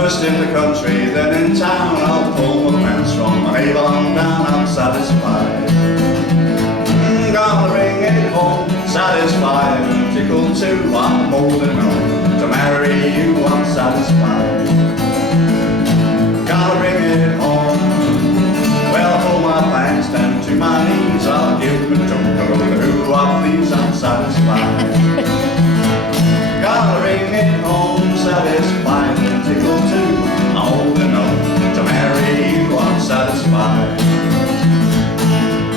First in the country, then in town, I'll pull my pants from my navel on down, I'm satisfied. Gonna bring it home, satisfied, and tickled too, I'm old enough to marry you, I'm satisfied. Gonna bring it home, well, I'll pull my pants down to my knees, I'll give them a toke, who I please, I'm satisfied. Gonna bring it home, satisfied, and tickled too, I'm old enough to marry you, I'm satisfied.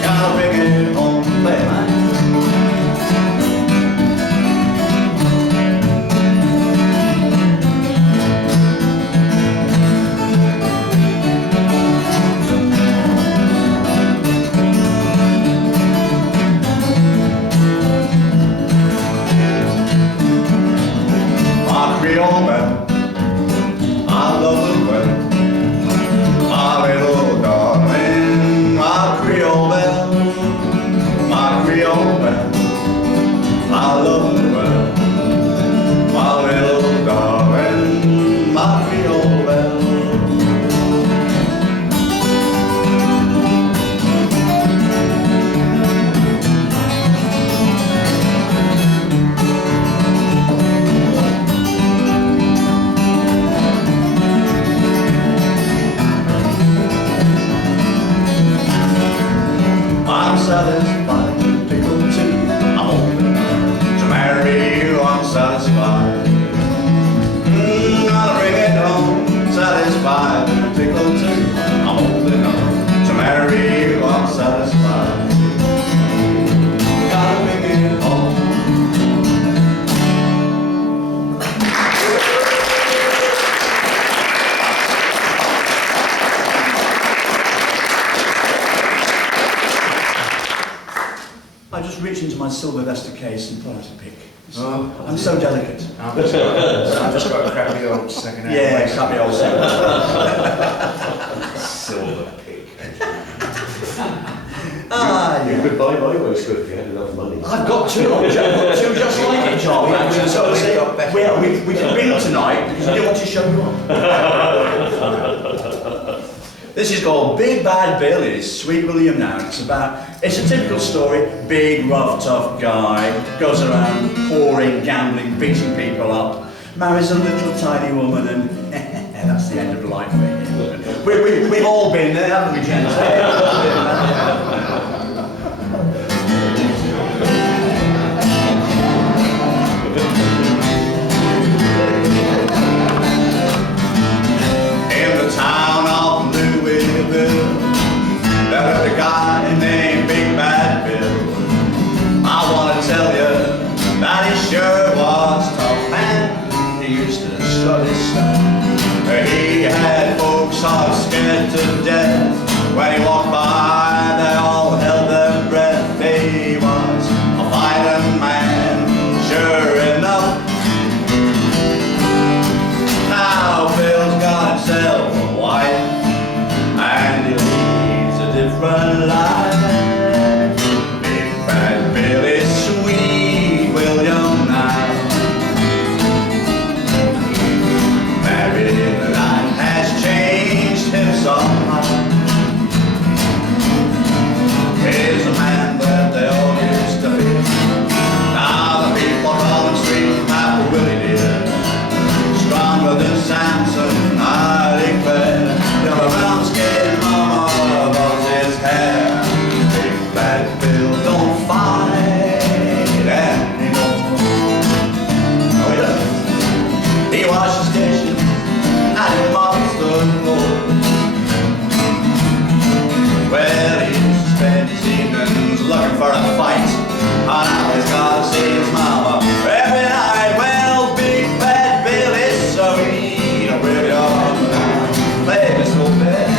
Gonna bring it home, play man. Creole belle, I love her well. My little darling, my Creole belle, my Creole belle, I love her well. My little darling, my Creole belle. Satisfied, tickled too, I'm old enough to marry you, I'm satisfied. Gonna bring it home, satisfied, tickled too, I'm old enough to marry you, I'm satisfied. Gotta bring it home. I just reached into my silver Vesta case and pulled out a pick. I'm so delicate. I've just got a crappy old second hand. Yeah, crappy old second. Silver pick. You could buy my waistcoat if you had enough money. I've got two just like it, Charlie. Actually, so we didn't bring them tonight because we didn't want to show you off. This is called Big Bad Bill. It's Sweet William now. It's a typical story. Big, rough, tough guy, goes around pouring, gambling, beating people up, marries a little tiny woman, and that's the end of life for him. We've all been there, haven't we, gents? In the town of Louisville, there's a guy named Big Bad Bill. I want to tell you that he sure was tough, and he used to strut his stuff. He had folks half scared to death. When he walked by, they all held their breath. He was a fighting man, sure enough. Now Bill's got himself a wife, and he leads a different life. Big Bad Bill is Sweet William now. Married life has changed him somehow. He's a man that they all used to be. Now the people call him Sweet Apple Willie dear. Stronger than Samson, I declare. Till the brown skin mama was his hair. Big Bad Bill don't fight anymore. Oh, he does. He washes dishes and he mops the floor. Well, he used to spend his evenings looking for a fight, and now he's got to see his mama every night. Well, Big Bad Bill is so sweet, I really ought to play this little bit.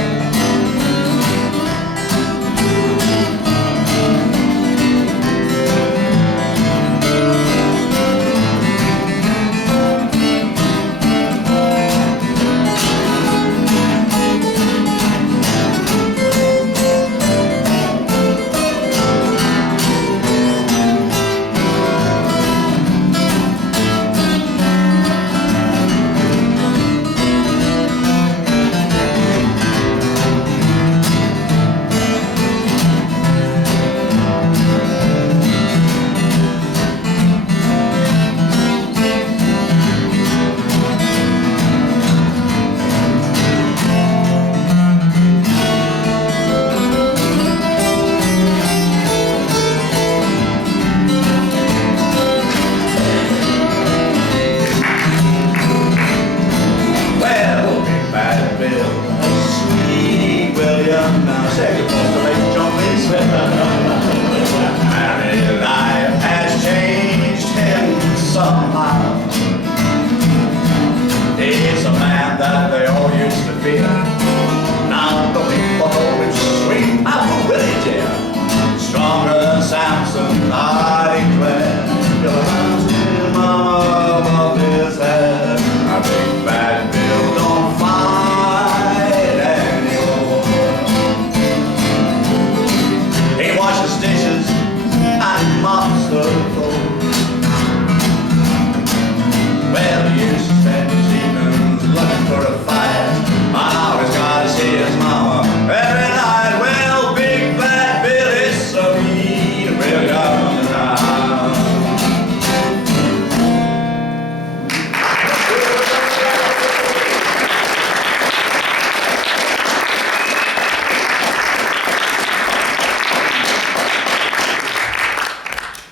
used to fear. Now the people going sweet Apple Willie dear. Stronger than Samson, I declare. You'll have to hear mama above his head. A big bad Bill don't fight anymore. He washes dishes and mops the floor. Well, he used to spend his evenings looking for a fight. I always gotta see his mama every night. Well, big bad Bill is so mean, we're going around.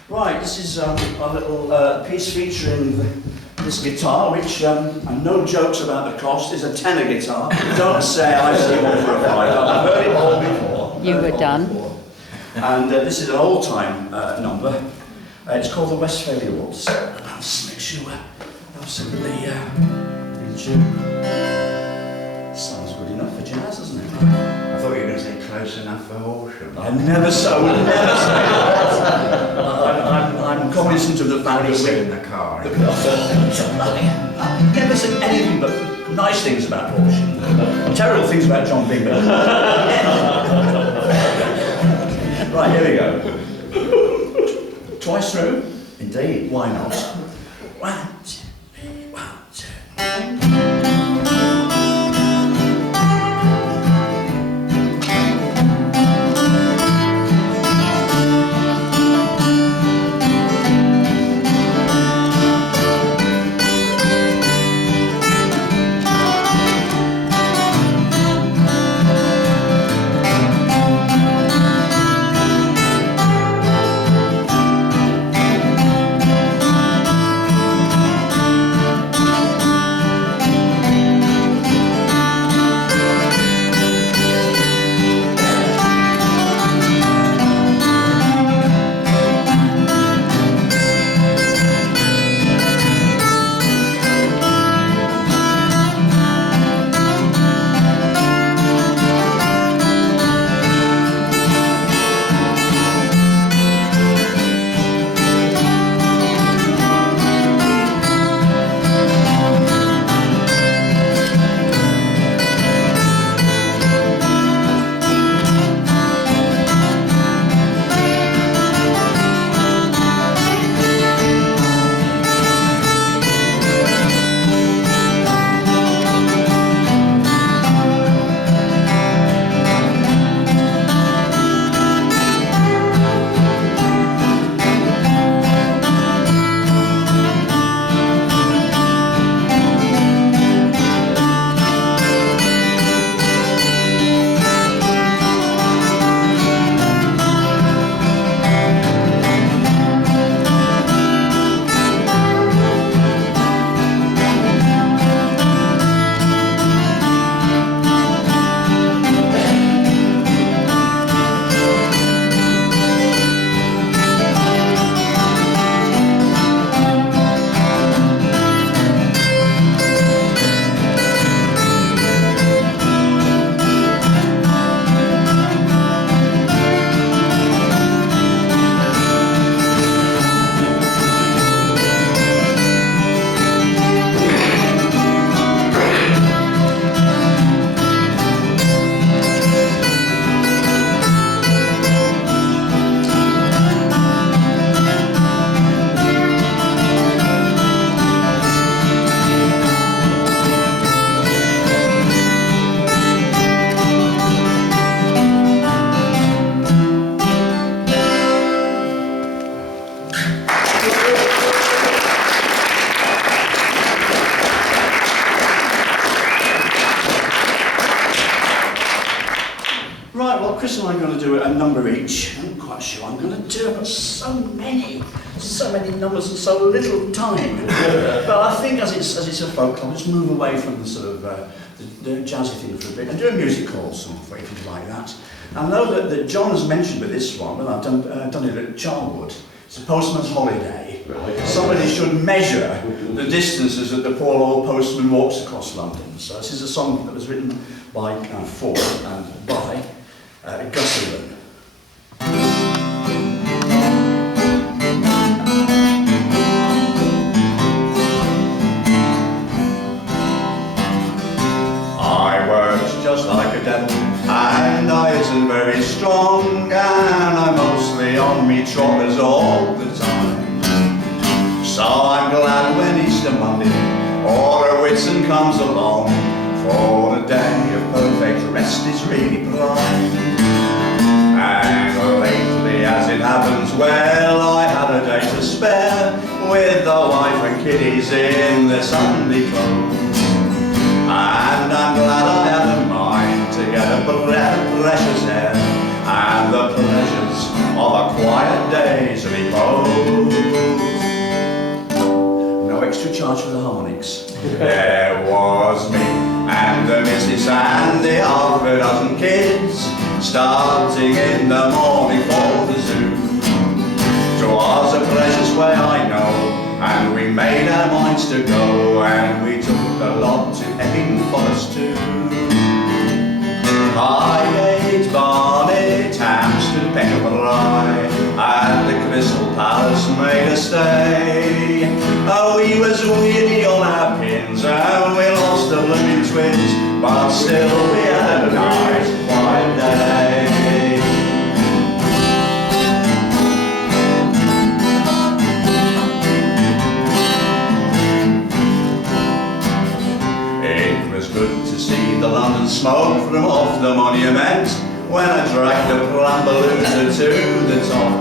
Right, this is a little piece featuring this guitar, which, and no jokes about the cost, is a tenor guitar. Don't say I see one for a fiver. I've heard it all before. You were done. And this is an old-time number. It's called the Westphalia Waltz. I'll just make sure absolutely in tune. Sounds good enough for jazz, doesn't it? I thought you were going to say close enough for Horsham. I would never say that. I'm cognizant of the fact that in the car. I've never said anything but nice things about Horsham. Terrible things about John Bingham. Right, here we go. Twice through? Indeed, why not? 1, 2, 3, 1, 2. Chris and I are going to do a number each. I'm not quite sure I'm going to do. I've got so many numbers and so little time. But I think as it's a folk club, let's move away from the sort of the jazzy thing for a bit and do a music hall song for you if you like that. I know that John has mentioned with this one, but I've done it at Charwood. It's a Postman's Holiday. Somebody should measure the distances that the poor old postman walks across London. So this is a song that was written by for and by Gussie. I worked just like a devil, and I isn't very strong, and I'm mostly on me trotters all the time. So I'm glad when Easter Monday or a Whitsun comes along, for the day of perfect rest is really prime. And lately, as it happens, well, I had a day to spare with the wife and kiddies in their Sunday clothes. And I'm glad I had a mind to get a breath of precious air and the pleasures of a quiet day's repose. No extra charge for the harmonics. There was me and the missus and the half a dozen kids, starting in the morning for the zoo. 'Twas a precious way, I know, and we made our minds to go, and we took the lot to Epping Forest too. Highgate, Barnet, Hampstead, Peckham, and the Crystal Palace made a stay. Oh, we was weary on our pins, and we lost the blooming twins, but still we had a nice quiet day. It was good to see the London smoke from off the monument when I dragged the plum balloon to the top.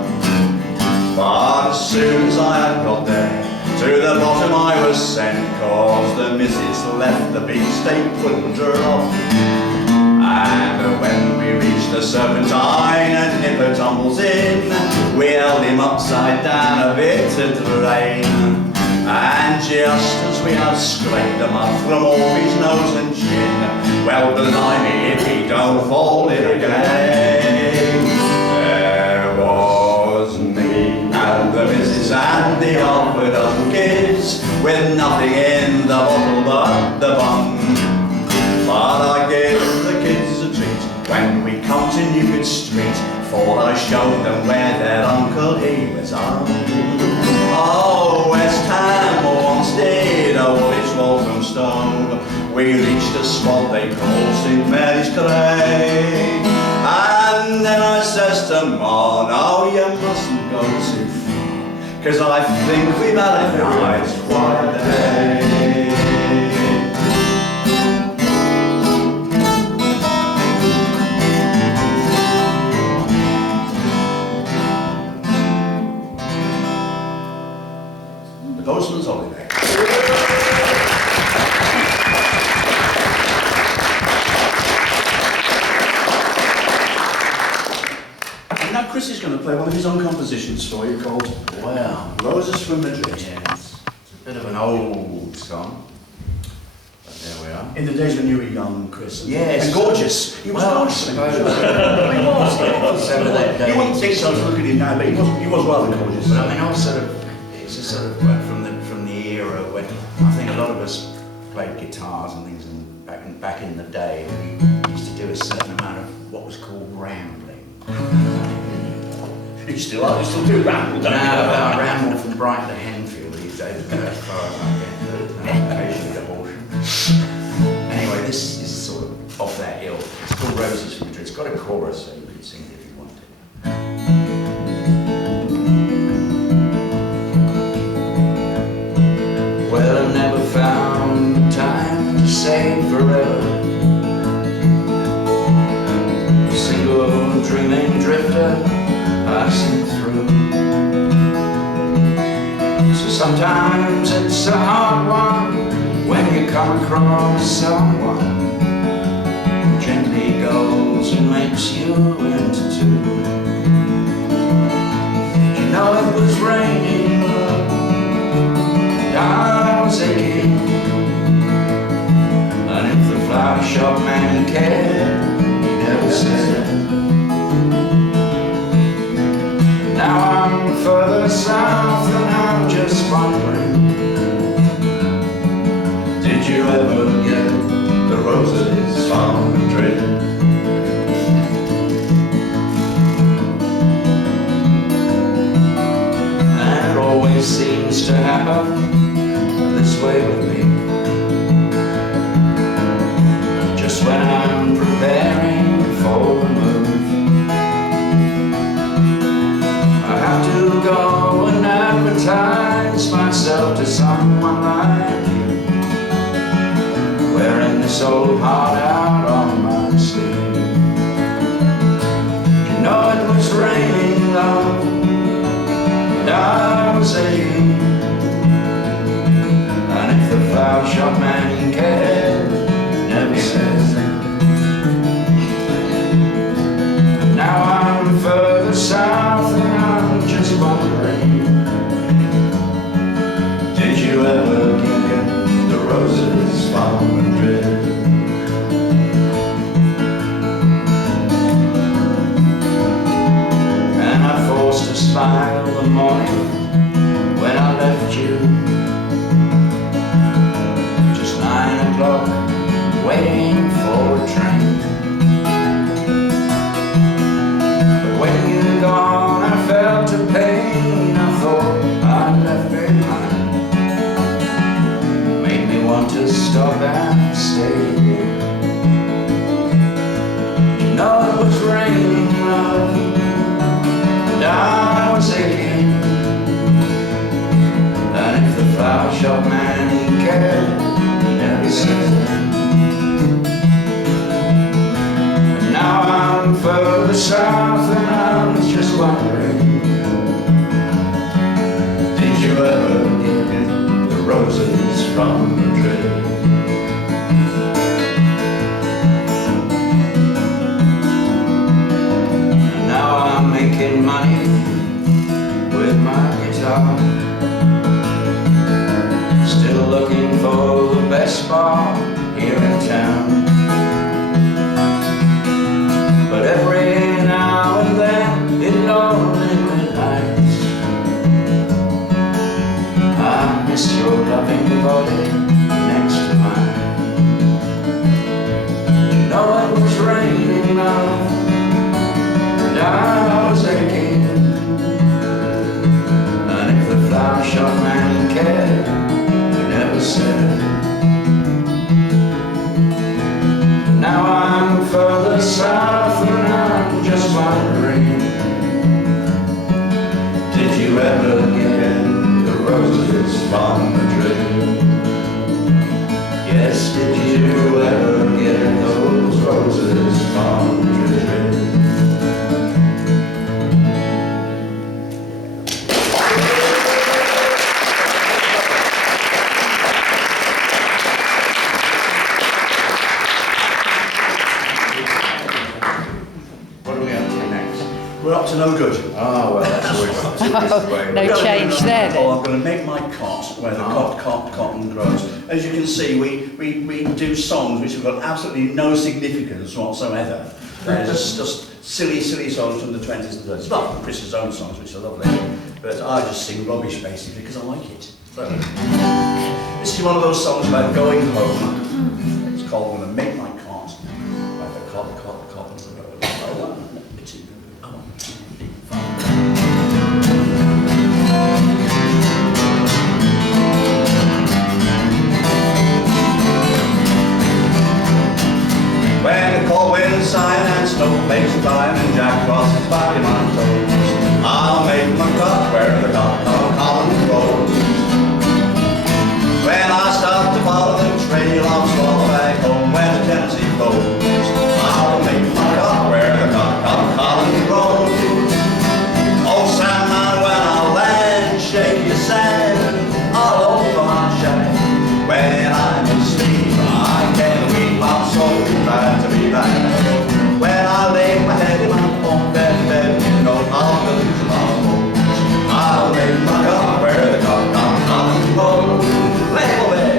But as soon as I had got there, to the bottom I was sent, 'cause the missus left the beefsteak pudding drop. And when we reached the Serpentine and Nipper tumbles in, we held him upside down a bit to drain. And just as we had scraped the mud from off his nose and chin, well, blimey, if he don't fall in again. There was me and the missus and the half a dozen kids, with nothing in the bottle but the bung. But I gave the kids a treat when we come to Newgate Street, for I showed them where their uncle he was on. Oh, West Ham or Wanstead, or Woolwich, Walthamstow, we reached a spot they called St Mary's Cray. And then I says to Ma, no, you mustn't go too far, 'cause I think we've had a nice quiet day. The Postman's Holiday. And now Chris is going to play one of his own compositions for you called Roses from Madrid. Yeah, it's a bit of an old song, but there we are. In the days when you were young, Chris. Yes. And gorgeous. He was gorgeous. I He suppose. was. Some of that You wouldn't think so to look at him now, but he was rather gorgeous. But I mean, also, it's a sort of from the era when I think a lot of us played guitars and things, and back in the day, we used to do a certain amount of what was called rambling. You still are, you still do ramble, don't No, you? I ramble from Brighton to Henfield these days, as far as I get, occasionally to Horsham. Anyway, this is sort of that ilk. It's called Roses from Madrid. It's got a chorus, so you can sing it if you want to. Well, I never found time to say forever. A single dreaming drifter passing through. So sometimes it's a hard one when you come across someone who gently goes and makes you into two. You know it was raining, I was aching, and if the flower shop man cared, he never said. Now I'm further south and I'm just this old heart out on my sleeve. You know it was raining love, and I was aching. And if the flower shop man cared, never says that. Now I'm further south and I'm just wondering, did you ever get the roses from Madrid? And I forced a smile the morning when I left you. Just 9 o'clock, waiting for a train. But when you're gone, I felt a pain I thought I'd left behind. Made me want to stop and stay here. You know it was raining love, and I was aching. And if the flower shop man cared, he never said. And now I'm further south and I'm just wondering, did you ever get the roses from Madrid? And now I'm making money with my guitar, still looking for the best bar here in town. But every now and then, in lonely midnights, I miss your loving body next to mine. You know it was raining love, and I was aching. And if the flower shop man cared, he never said. Now I'm further south and I'm just wondering, did you ever get the roses from Madrid? Yes, did you ever get those roses from Madrid? What are we up to next? We're up to no good. Oh, well, that's always the way. No change there then. I'm going to make my cot where the cotton grows. As you can see, we do songs which have got absolutely no significance whatsoever. They're just silly songs from the 20s and 30s. Well, Chris's own songs, which are lovely. But I just sing rubbish, basically, because I like it. So, this is one of those songs about going home. It's called I'm going to make my cot where the cotton grows. When the cold winds sighing and snowflakes flying and Jack Frost is biting my toes, I'll make my cot where the cotton grows. When I start to follow the trail, I'll swallow back home where the Tennessee flows. I'll make my cot where the cotton grows. Oh, Sandman, when I land, shake your sand all over my shack. When I'm asleep, I can weep, I'm so glad to be back. When I lay my head in my own bed, you know I'll lose my bones. I'll make my cot where the cotton grows. Lay away.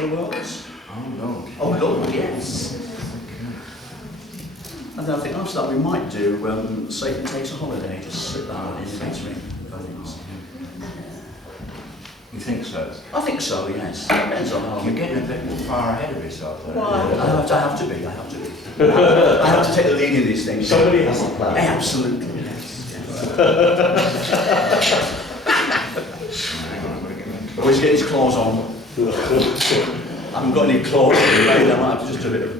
the Worlds. Oh, Lord. Oh Lord, yes. And then I think after that we might do Satan Takes a Holiday, just slip that one in between. You think so? I think so, yes. Depends on how You're getting a bit far ahead of yourself there. Well, I have to be. I have to take the lead in these things. Somebody has to plan. Absolutely, yes. Always get his claws on. I haven't got any claws on the blade, I might have to just do a bit of...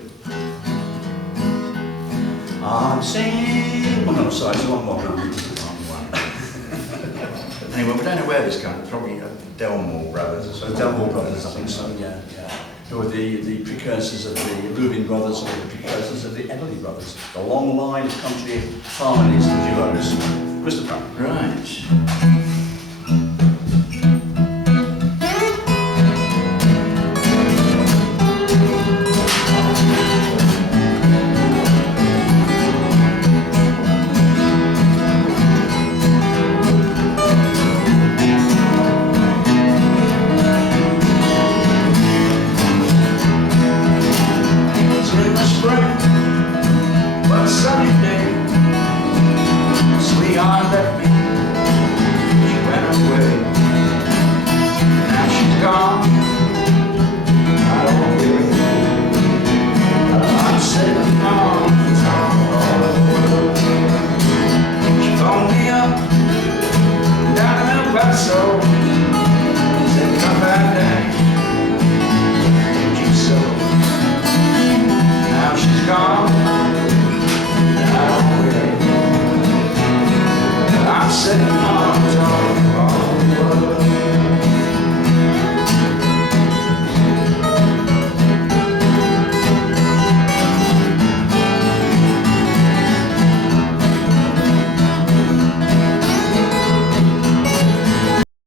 I'm singing... Oh no, sorry, it's a long one. Anyway, we don't know where this comes from. Probably Delmore Brothers or So something. Delmore Brothers, I think so, yeah. Who were the precursors of the Rubin Brothers and the precursors of the Everly Brothers. The long line of country harmonies, the duos. Mr. Pratt. Right.